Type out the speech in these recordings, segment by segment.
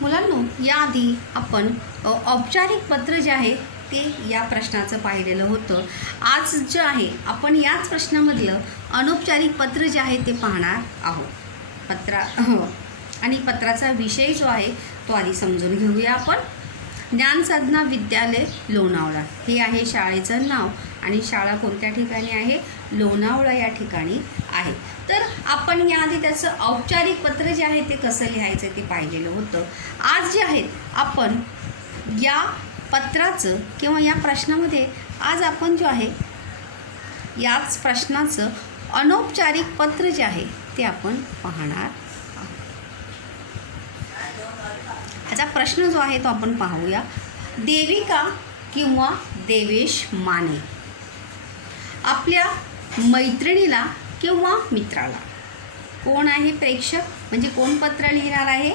मुलांनो, याआधी आपण औपचारिक पत्र जे आहे ते या प्रश्नाचं पाहिलेलं होतं. आज जे आहे आपण याच प्रश्नामधलं अनौपचारिक पत्र जे आहे ते पाहणार आहोत. आणि पत्राचा विषय जो आहे तो आधी समजून घेऊया आपण. ज्ञानसाधना विद्यालय लोणावळा हे आहे शाळेचं नाव आणि शाळा कोणत्या ठिकाणी आहे? लोणावळा या ठिकाणी आहे. तर आपण याआधी त्याचं औपचारिक पत्र जे आहे ते कसं लिहायचं ते पाहिलेलं होतं. आज जे आहेत आपण या पत्राचं किंवा या प्रश्नामध्ये आज आपण जो आहे याच प्रश्नाचं अनौपचारिक पत्र जे आहे ते आपण पाहणार आहोत. याचा प्रश्न जो आहे तो आपण पाहूया. देविका किंवा देवेश माने आपल्या मैत्रिणीला किंवा मित्राला, कोण आहे प्रेक्षक म्हणजे कोण पत्र लिहिणार आहे?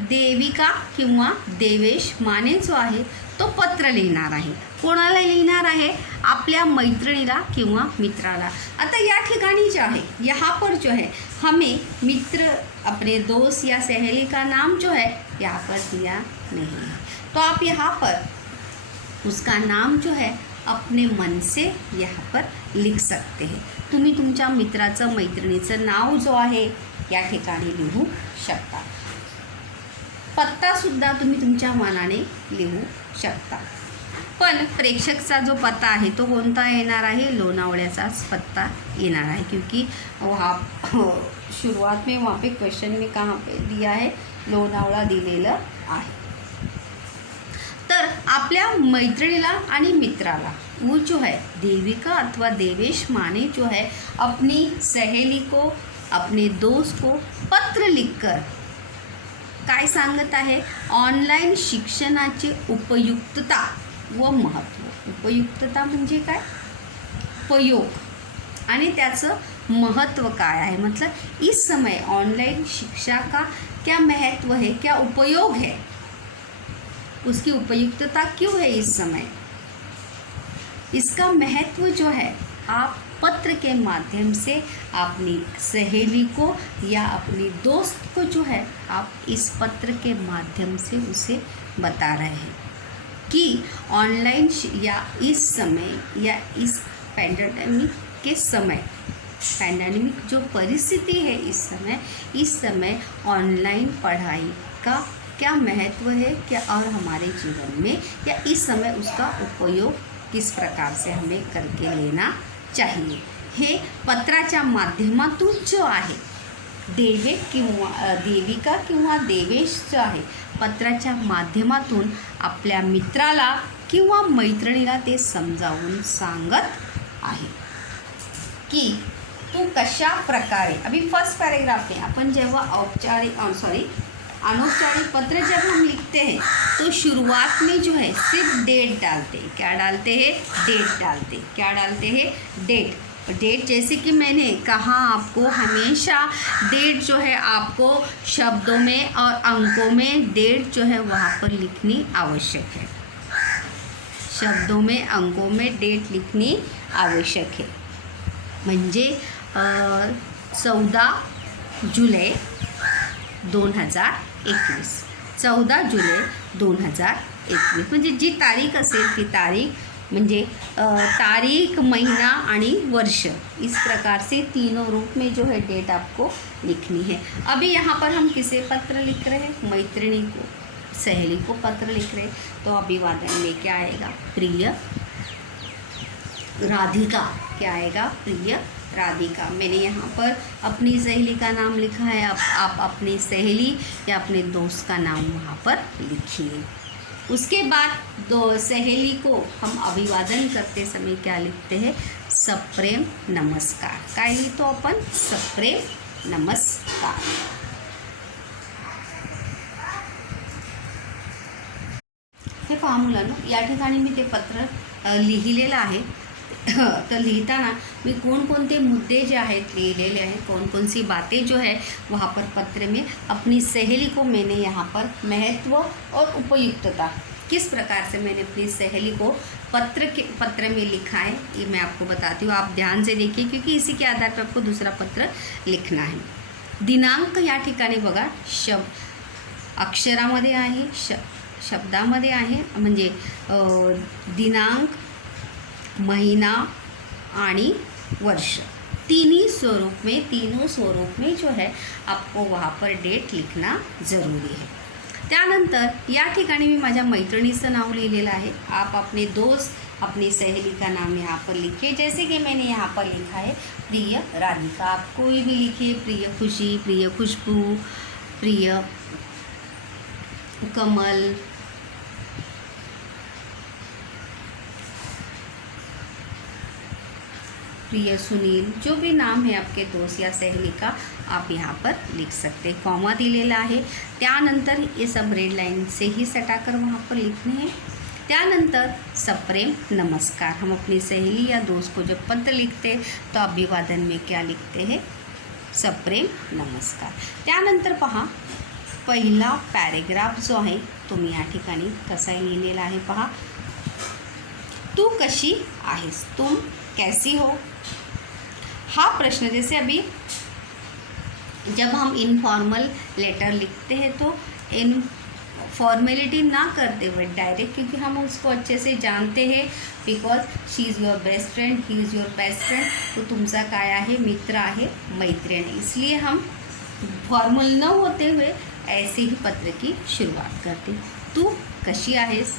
देविका किंवा देवेश माने जो आहे तो पत्र लिहिणार आहे. कोणाला लिहिणार आहे? आपल्या मैत्रिणीला किंवा मित्राला. आता या ठिकाणी जो है यहाँ पर जो है हमें मित्र, अपने दोस्त या सहेली का नाम जो है यहाँ पर दिया नहीं है, तो आप यहाँ पर उसका नाम जो है अपने मन से यहाँ पर लिख सकते हैं. तुम्ही तुमच्या मित्राचं मैत्रिणीचं नाव जो आहे या ठिकाणी लिहू शकता. पत्तासुद्धा तुम्ही तुमच्या मनाने लिहू शकता. पण प्रेक्षकचा जो पत्ता आहे तो कोणता येणार आहे? लोणावळ्याचाच पत्ता येणार आहे, क्योंकि वहाँ शुरुआत में वहाँ पे क्वेश्चन में कहाँ पे दिया है? लोणावळा दिलेलं आहे. तर आपल्या मैत्रिणीला आणि मित्राला वो जो है देविका अथवा देवेश माने जो है अपनी सहेली को, अपने दोस्त को पत्र लिखकर काय सांगत आहे? ऑनलाईन शिक्षणाची उपयुक्तता व महत्त्व. उपयुक्तता म्हणजे काय? उपयोग आणि त्याचं महत्त्व काय आहे. मतलब इस समय ऑनलाइन शिक्षा का क्या महत्व है, क्या उपयोग है, उसकी उपयुक्तता क्यों है इस समय, इसका महत्व जो है आप पत्र के माध्यम से अपनी सहेली को या अपनी दोस्त को जो है आप इस पत्र के माध्यम से उसे बता रहे हैं कि ऑनलाइन या इस समय या इस पैंडेमिक के समय, पैंडेमिक जो परिस्थिति है इस समय ऑनलाइन पढ़ाई का क्या महत्व है, क्या और हमारे जीवन में या इस समय उसका उपयोग किस प्रकार से हमें करके लेना चाहिए, हे पत्राच्या माध्यमातून जो आहे देविका किंवा देवेश जो आहे पत्राच्या माध्यमातून आपल्या मित्राला किंवा मैत्रिणीला ते समजावून सांगत आहे की तू कशा प्रकारे. अभी फर्स्ट पैराग्राफ में अपन जेव्हा अनौपचारिक पत्र जब हम लिखते हैं तो शुरुआत में जो है सिर्फ डेट डालते हैं. क्या डालते हैं? डेट डालते. क्या डालते हैं? डेट. डेट जैसे कि मैंने कहा आपको हमेशा डेट जो है आपको शब्दों में और अंकों में डेट जो है वहाँ पर लिखनी आवश्यक है. शब्दों में अंकों में डेट लिखनी आवश्यक है. म्हणजे 14 जुलै 2021. 14 जुलै 2021 म्हणजे जी तारीख असेल ती तारीख म्हणजे तारीख, महीना आणि वर्ष, इस प्रकार से तीनों रूप में जो है डेट आपको लिखनी है. अभी यहाँ पर हम किसे पत्र लिख रहे हैं? मैत्रिणी को, सहेली को पत्र लिख रहे हैं. तो अभिवादन में क्या आएगा? प्रिय राधिका. क्या आएगा? प्रिय राधिका. मैंने यहाँ पर अपनी सहेली का नाम लिखा है. आप अपनी सहेली या अपने दोस्त का नाम वहाँ पर लिखिए. उसके बाद सहेली को हम अभिवादन करते समय क्या लिखते हैं? सप्रेम नमस्कार. काय लिहितो आपण? सप्रेम नमस्कार. हे पहा मुलांनो, या ठिकाणी मी ते पत्र लिहिलेलं आहे. तर लिहिताना मी कोणकोणते मुद्दे जे आहेत लिहिलेले आहेत, कौन कौन सी बातें जो है वहाँ पर पत्र में अपनी सहेली को मैंने यहाँ पर महत्व और उपयुक्तता किस प्रकार से मैंने अपनी सहेली को पत्र में लिखा है ये मैं आपको बताती हूँ. आप ध्यान से देखिए क्योंकि इसी के आधार पर आपको दूसरा पत्र लिखना है. दिनांक या ठिकाणी बघा अक्षरामध्ये आहे, शब्दामध्ये आहे, म्हणजे दिनांक, महीना आणि वर्ष, तीनों स्वरूप में जो है आपको वहाँ पर डेट लिखना ज़रूरी है। त्यानंतर या ठिकाणी मी माझ्या मैत्रिणीचं नाव लिहिलेलं आहे। आप अपने दोस्त, अपनी सहेली का नाम यहाँ पर लिखिए, जैसे कि मैंने यहाँ पर लिखा है प्रिय राधिका। आप कोई भी लिखिए, प्रिय खुशी, प्रिय खुशबू, प्रिय कमल, प्रिय सुनील, जो भी नाम है आपके दोस्त या सहेली का आप यहाँ पर लिख सकते हैं। कॉमा दिलेला आहे, त्यानंतर ये सब रेड लाइन से ही सटाकर वहाँ पर लिखने हैं। त्यानंतर सप्रेम नमस्कार, हम अपनी सहेली या दोस्त को जब पत्र लिखते हैं तो अभिवादन में क्या लिखते हैं, सप्रेम नमस्कार। त्यानंतर पहा पहिला पॅरेग्राफ जो आहे तो मी या ठिकाणी कसा लिहिलेला आहे पहा। तू कशी आहेस, तुम कैसी हो। हा प्रश्न, जैसे अभी जब हम इनफॉर्मल लेटर लिखते हैं तो इन फॉर्मेलिटी ना करते हुए डायरेक्ट, क्योंकि हम उसको अच्छे से जानते हैं, because she is your best friend, he is your best friend, तो तुमचा काय आहे, मित्र आहे, मैत्रीण, इसलिए हम फॉर्मल न होते हुए ऐसे ही पत्र की शुरुआत करते। तू कशी आहेस,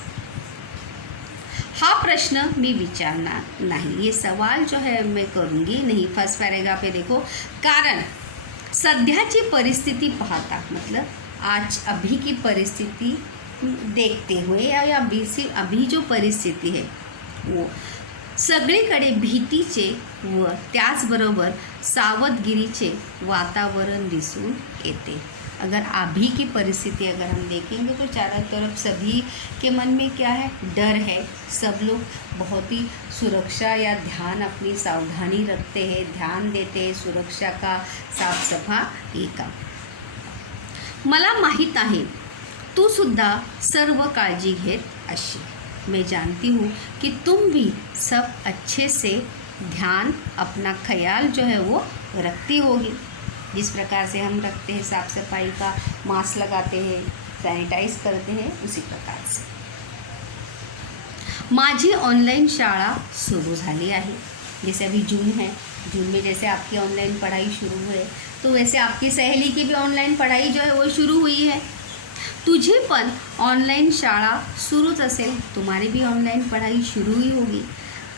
हा प्रश्न मी विचारणार नहीं, ये सवाल जो है मैं करूँगी नहीं। फर्स्ट पैराग्राफ पे देखो, कारण सध्याची परिस्थिति पाहता, मतलब आज अभी की परिस्थिति देखते हुए या अभी जो परिस्थिती है वो सगळीकडे भीतीचे व त्याचबरोबर सावधगिरीचे वातावरण दिसून येते। अगर अभी की परिस्थिति अगर हम देखेंगे तो चारों तरफ सभी के मन में क्या है, डर है। सब लोग बहुत ही सुरक्षा या ध्यान, अपनी सावधानी रखते हैं, ध्यान देते हैं सुरक्षा का, साफ सफाई का। मला माहीत आहे तू सुद्धा सर्व काळजी घेत अशी, मैं जानती हूँ कि तुम भी सब अच्छे से ध्यान, अपना ख्याल जो है वो रखती होगी। जिस प्रकार से हम रखते हैं साफ़ सफाई का, मास्क लगाते हैं, सैनिटाइज करते हैं, उसी प्रकार से। माझी ऑनलाइन शाळा सुरू झाली आहे, जैसे अभी जून है, जून में जैसे आपकी ऑनलाइन पढ़ाई शुरू हुई तो वैसे आपकी सहेली की भी ऑनलाइन पढ़ाई जो है वो शुरू हुई है। तुझी पण ऑनलाइन शाळा सुरूच असेल, तुम्हारी भी ऑनलाइन पढ़ाई शुरू ही होगी,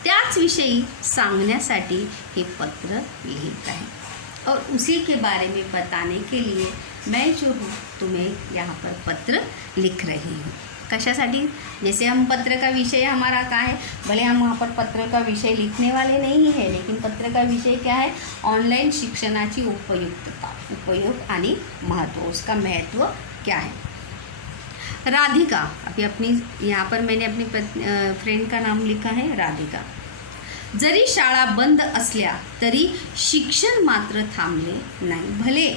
त्याच विषयी सांगण्यासाठी हे पत्र लिहित आहे। और उसी के बारे में बताने के लिए मैं जो हूँ तुम्हें यहाँ पर पत्र लिख रही हूँ। कशासाठी, जैसे हम पत्र का विषय हमारा क्या है, भले हम वहाँ पर पत्र का विषय लिखने वाले नहीं है, लेकिन पत्र का विषय क्या है, ऑनलाइन शिक्षणाची उपयुक्तता, उपयोग आणि महत्व, उसका महत्व क्या है। राधिका, अभी अपनी यहाँ पर मैंने अपनी फ्रेंड का नाम लिखा है राधिका। जरी शाळा बंद असल्या तरी शिक्षण मात्र थांबले नहीं, भले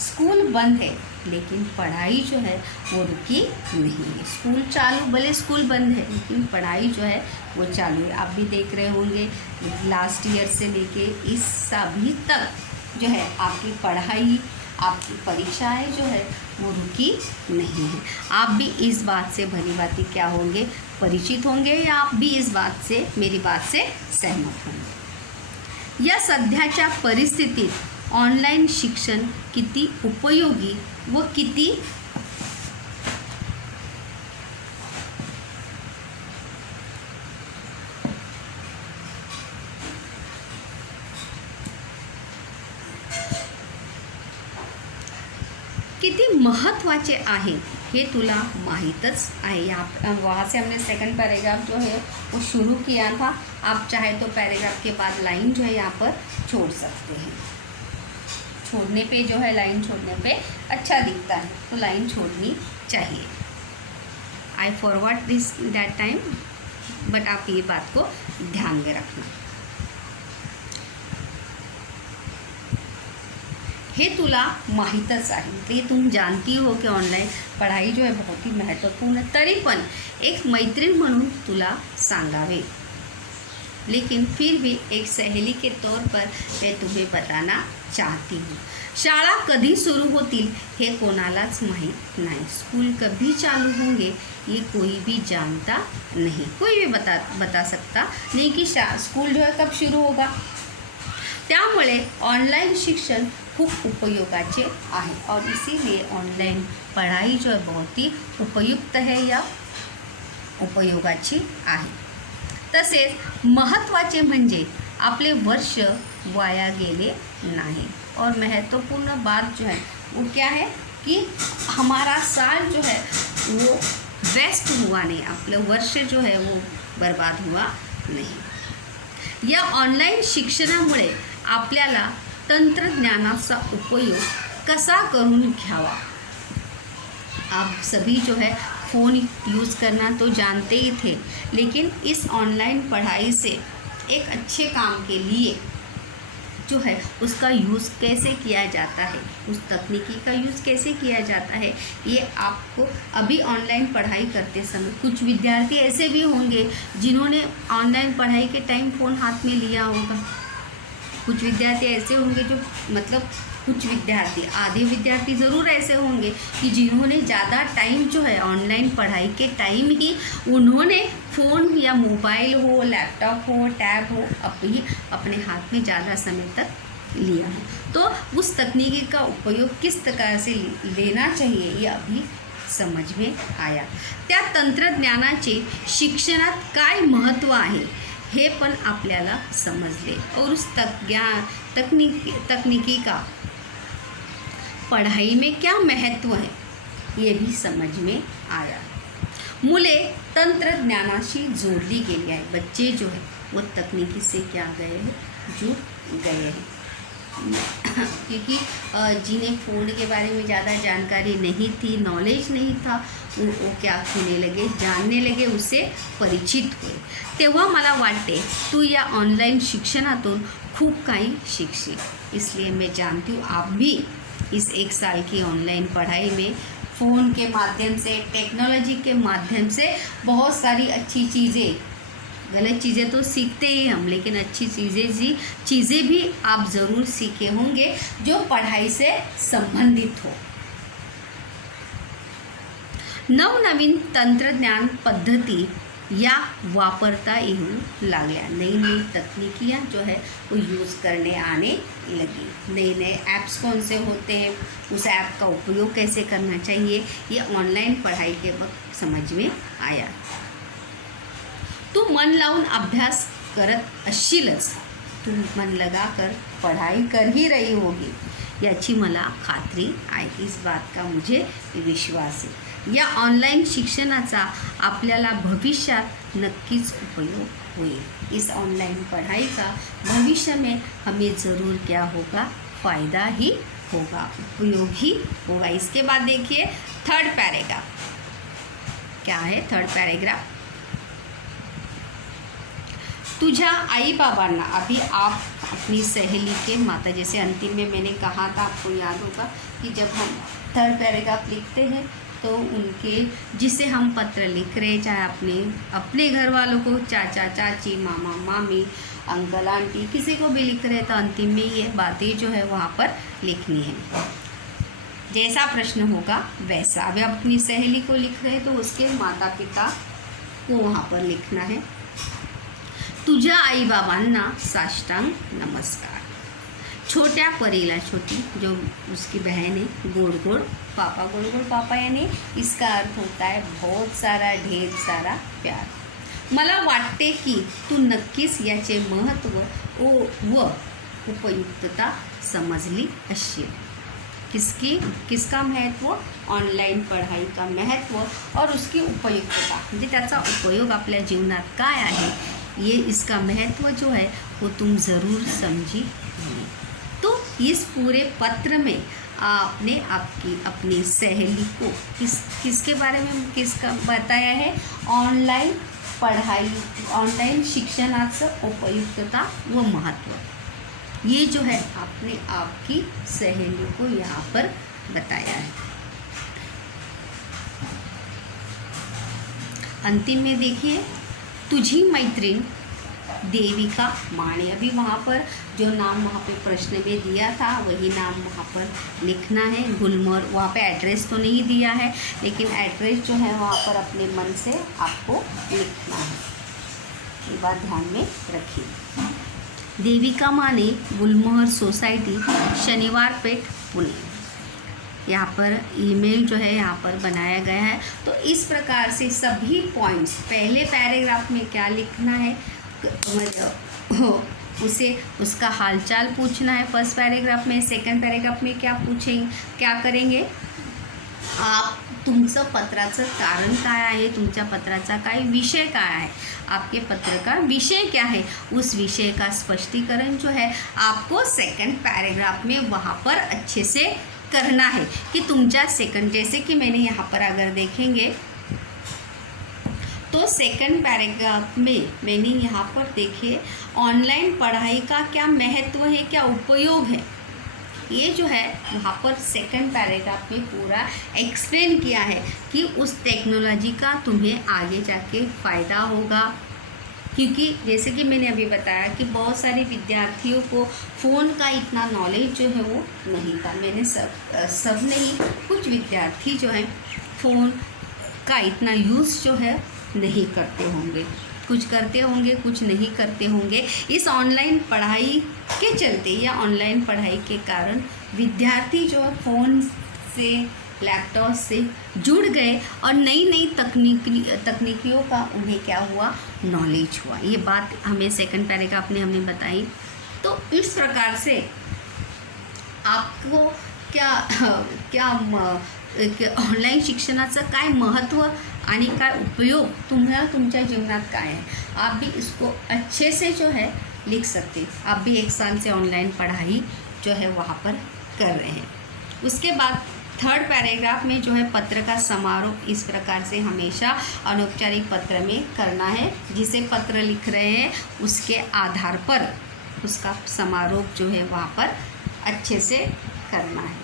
स्कूल बंद है लेकिन पढ़ाई जो है वो रुकी नहीं है। स्कूल चालू, भले स्कूल बंद है लेकिन पढ़ाई जो है वो चालू है। आप भी देख रहे होंगे लास्ट ईयर से लेके इस अभी तक जो है आपकी पढ़ाई, आपकी परीक्षाएं जो है वो रुकी नहीं है। आप भी इस बात से भली भांति क्या होंगे, परिचित होंगे, या आप भी इस बात से, मेरी बात से सहमत होंगे। या सध्याच्या परिस्थितीत ऑनलाइन शिक्षण किती उपयोगी व किती महत्त्वाचे आहे हे तुला माहीतच आहे। यहाँ वहाँ से हमने सेकंड पैराग्राफ जो है वो शुरू किया था। आप चाहे तो पैराग्राफ के बाद लाइन जो है यहाँ पर छोड़ सकते हैं। छोड़ने पे जो है, लाइन छोड़ने पे अच्छा दिखता है तो लाइन छोड़नी चाहिए। I forward this that time, but आप ये बात को ध्यान में रखना। हे तुला माहीतच आहे, ते तुम जानती हो कि ऑनलाइन पढ़ाई जो है बहुत ही महत्त्वपूर्ण, तरी पण एक मैत्रीण म्हणून तुला सांगावे। लेकिन फिर भी एक सहेली के तौर पर मैं तुम्हें बताना चाहती हूँ. शाळा कधी सुरू होतील हे कोणालाच माहीत नाही. स्कूल कभी चालू होंगे ये कोई भी जानता नहीं. कोई भी बता सकता नहीं कि स्कूल जो है कब शुरू होगा. त्यामुळे ऑनलाइन शिक्षण खूप उपयोगाचे आहे और इसीलिए ऑनलाइन पढ़ाई जो है बहुत ही उपयुक्त है या उपयोगाची आहे. तसेच महत्त्वाचे म्हणजे आपले वर्ष वाया गेले नाही. और महत्वपूर्ण बात जो है वो क्या है कि हमारा साल जो है वो वेस्ट हुआ नहीं, आपलं वर्ष जो है वो बर्बाद हुआ नहीं. या ऑनलाइन शिक्षणामुळे आपल्याला तंत्रज्ञानाचा उपयोग कसा करून घ्यावा. आप सभी जो है फ़ोन यूज़ करना तो जानते ही थे, लेकिन इस ऑनलाइन पढ़ाई से एक अच्छे काम के लिए जो है उसका यूज़ कैसे किया जाता है, उस तकनीकी का यूज़ कैसे किया जाता है, ये आपको अभी ऑनलाइन पढ़ाई करते समय. कुछ विद्यार्थी ऐसे भी होंगे जिन्होंने ऑनलाइन पढ़ाई के टाइम फ़ोन हाथ में लिया होगा. कुछ विद्यार्थी ऐसे होंगे जो मतलब कुछ विद्यार्थी, आधे विद्यार्थी ज़रूर ऐसे होंगे कि जिन्होंने ज़्यादा टाइम जो है ऑनलाइन पढ़ाई के टाइम ही उन्होंने फ़ोन या मोबाइल हो, लैपटॉप हो, टैब हो अपने हाथ में ज़्यादा समय तक लिया हो. तो उस तकनीकी का उपयोग किस प्रकार से लेना चाहिए ये अभी समझ में आया. त्या तंत्रज्ञानाचे शिक्षणात काय महत्त्व आहे हे पण आपल्याला समजले और उस तकनीकी का पढ़ाई में क्या महत्व है ये भी समझ में आया. मुले तंत्रज्ञानाशी जोडली गेली आहे. बच्चे जो है वो तकनीकी से क्या गए हैं, जुड़ गए हैं. क्योंकि जिन्हें फ़ोन के बारे में ज़्यादा जानकारी नहीं थी, नॉलेज नहीं था, वो क्या होने लगे, जानने लगे, उससे परिचित हुए. तेव्हा मला वाटते तू या ऑनलाइन शिक्षणातून खूप काही शिकशील. इसलिए मैं जानती हूँ आप भी इस 1 साल की ऑनलाइन पढ़ाई में फ़ोन के माध्यम से, टेक्नोलॉजी के माध्यम से बहुत सारी अच्छी चीज़ें, गलत चीज़ें तो सीखते ही हम, लेकिन अच्छी चीज़ें भी आप ज़रूर सीखे होंगे जो पढ़ाई से संबंधित हो. नवनवीन तंत्रज्ञान पद्धती या वापरता येऊ लागल्या. नई नई तकनीकियाँ जो है वो यूज़ करने आने लगी. नए नए ऐप्स कौन से होते हैं, उस ऐप का उपयोग कैसे करना चाहिए, ये ऑनलाइन पढ़ाई के वक्त समझ में आया. तू मन लावून अभ्यास करत असशीलच, तू मन लगाकर पढ़ाई कर ही रही होगी याची मला खात्री आहे. इस बात का मुझे विश्वास है. या ऑनलाइन शिक्षणाचा आपल्याला भविष्यात नक्कीच उपयोग होईल. इस ऑनलाइन पढ़ाई का भविष्य में हमें ज़रूर क्या होगा, फ़ायदा ही होगा, उपयोग ही होगा. इसके बाद देखिए थर्ड पैराग्राफ क्या है. थर्ड पैराग्राफ, तुझा आई बाबांना, अभी आप अपनी सहेली के माता, जैसे अंतिम में मैंने कहा था, आपको याद होगा कि जब हम थर्ड पैराग्राफ लिखते हैं तो उनके जिसे हम पत्र लिख रहे, चाहे अपने घर वालों को, चाचा चाची, मामा मामी, अंकल आंटी, किसी को भी लिख रहे तो अंतिम में ये बातें जो है वहाँ पर लिखनी है. जैसा प्रश्न होगा वैसा. अभी आप अपनी सहेली को लिख रहे तो उसके माता पिता को वहाँ पर लिखना है. तुझ्या आई बाबांना साष्टांग नमस्कार. छोट्या परीला, छोटी जो उसकी बहन है, गोड़ गोड़ पापा. गोड़ गोड़ पापा यानी इसका अर्थ होता है बहुत सारा, ढेर सारा प्यार. मला वाटते की तू नक्कीच याचे महत्त्व व उपयुक्तता समजली असशील. किसका महत्त्व, ऑनलाइन पढ़ाई का महत्त्व और उसकी उपयुक्तता, म्हणजे त्याचा उपयोग आपल्या जीवनात काय आहे, ये इसका महत्त्व जो है वो तुम ज़रूर समझी होंगी. तो इस पूरे पत्र में आपने अपनी सहेली को किसके बारे में किसका बताया है, ऑनलाइन पढ़ाई, ऑनलाइन शिक्षणाचं उपयुक्तता व महत्त्व, ये जो है आपने आपकी सहेली को यहाँ पर बताया है. अंतिम में देखिए, तुझी मैत्रीण देविका माने। अभी वहाँ पर जो नाम वहाँ पे प्रश्न में दिया था वही नाम वहाँ पर लिखना है। गुलमोहर, वहाँ पे एड्रेस तो नहीं दिया है, लेकिन एड्रेस जो है वहाँ पर अपने मन से आपको लिखना है। ये बात ध्यान में रखिए। देविका माने, गुलमोहर सोसाइटी, शनिवार पेठ, पुणे। यहाँ पर ईमेल जो है यहाँ पर बनाया गया है। तो इस प्रकार से सभी पॉइंट्स, पहले पैराग्राफ में क्या लिखना है, उसे उसका हालचाल पूछना है फर्स्ट पैराग्राफ में। सेकंड पैराग्राफ में क्या पूछेंगे, क्या करेंगे, आप तुमचं पत्राचं कारण काय आहे, तुमच्या पत्राचा काय विषय काय आहे, आपके पत्र का विषय क्या है, उस विषय का स्पष्टीकरण जो है आपको सेकंड पैराग्राफ में वहाँ पर अच्छे से करना है। कि तुमचा सेकंड, जैसे कि मैंने यहाँ पर अगर देखेंगे तो सेकंड पैराग्राफ में मैंने यहाँ पर देखिए ऑनलाइन पढ़ाई का क्या महत्व है, क्या उपयोग है, ये जो है वहाँ पर सेकंड पैराग्राफ में पूरा एक्सप्लेन किया है कि उस टेक्नोलॉजी का तुम्हें आगे जाके फ़ायदा होगा। क्योंकि जैसे कि मैंने अभी बताया कि बहुत सारे विद्यार्थियों को फ़ोन का इतना नॉलेज जो है वो नहीं था। मैंने सब नहीं, कुछ विद्यार्थी जो है फ़ोन का इतना यूज़ जो है नहीं करते होंगे, कुछ करते होंगे, कुछ नहीं करते होंगे। इस ऑनलाइन पढ़ाई के चलते या ऑनलाइन पढ़ाई के कारण विद्यार्थी जो है फ़ोन से, लैपटॉप से जुड़ गए और नई नई तकनीकियों का उन्हें क्या हुआ, नॉलेज हुआ। ये बात हमें सेकंड पैराग्राफ में हमने बताई। तो इस प्रकार से आपको क्या ऑनलाईन शिक्षणाचं काय महत्त्व आणि काय उपयोग तुम्हाला तुमच्या जीवनात काय है, आप भी इसको अच्छे से जो है लिख सकते। आप भी 1 साल से ऑनलाइन पढ़ाई जो है वहाँ पर कर रहे हैं। उसके बाद थर्ड पैराग्राफ में जो है पत्र का समारोह इस प्रकार से हमेशा अनौपचारिक पत्र में करना है। जिसे पत्र लिख रहे हैं उसके आधार पर उसका समारोह जो है वहाँ पर अच्छे से करना है।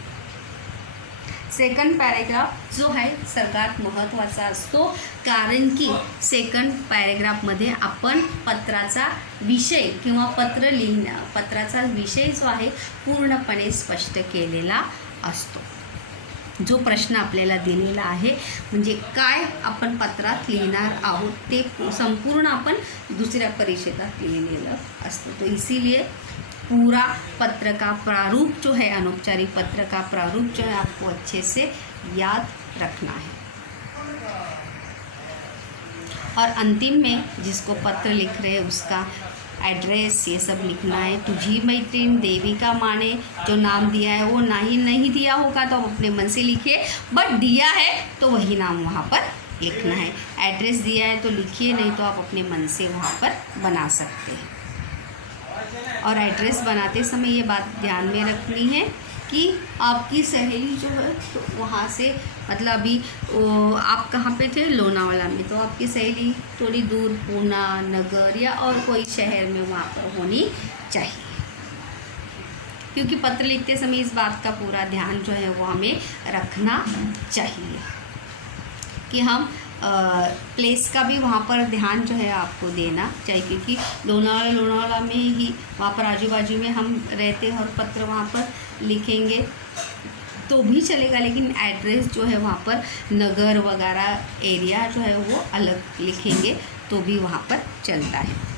सेकंड पॅरेग्राफ जो आहे सर्वात महत्त्वाचा असतो, कारण की सेकंड पॅरेग्राफमध्ये आपण पत्राचा विषय किंवा पत्राचा विषय जो आहे पूर्णपणे स्पष्ट केलेला असतो। जो प्रश्न आपल्याला दिलेला आहे म्हणजे काय आपण पत्रात लिहिणार आहोत ते संपूर्ण आपण दुसऱ्या परिच्छेदात लिहिलेलं असतं। तो इसीलिए पूरा पत्र का प्रारूप जो है, अनौपचारिक पत्र का प्रारूप जो है आपको अच्छे से याद रखना है। और अंतिम में जिसको पत्र लिख रहे हैं उसका एड्रेस ये सब लिखना है। तुझी मैत्रीण देविका माने, जो नाम दिया है वो नहीं दिया होगा तो आप अपने मन से लिखिए, बट दिया है तो वही नाम वहाँ पर लिखना है। एड्रेस दिया है तो लिखिए, नहीं तो आप अपने मन से वहाँ पर बना सकते हैं। और एड्रेस बनाते समय ये बात ध्यान में रखनी है कि आपकी सहेली जो है तो वहाँ से, मतलब अभी आप कहाँ पे थे, लोनावाला में, तो आपकी सहेली थोड़ी दूर पूना, नगर या और कोई शहर में वहाँ पर होनी चाहिए। क्योंकि पत्र लिखते समय इस बात का पूरा ध्यान जो है वो हमें रखना चाहिए कि हम प्लेस का भी वहाँ पर ध्यान जो है आपको देना चाहिए। क्योंकि लोनावाला में ही वहाँ पर आजू बाजू में हम रहते हैं और पत्र वहाँ पर लिखेंगे तो भी चलेगा, लेकिन एड्रेस जो है वहाँ पर नगर वगैरह एरिया जो है वो अलग लिखेंगे तो भी वहाँ पर चलता है।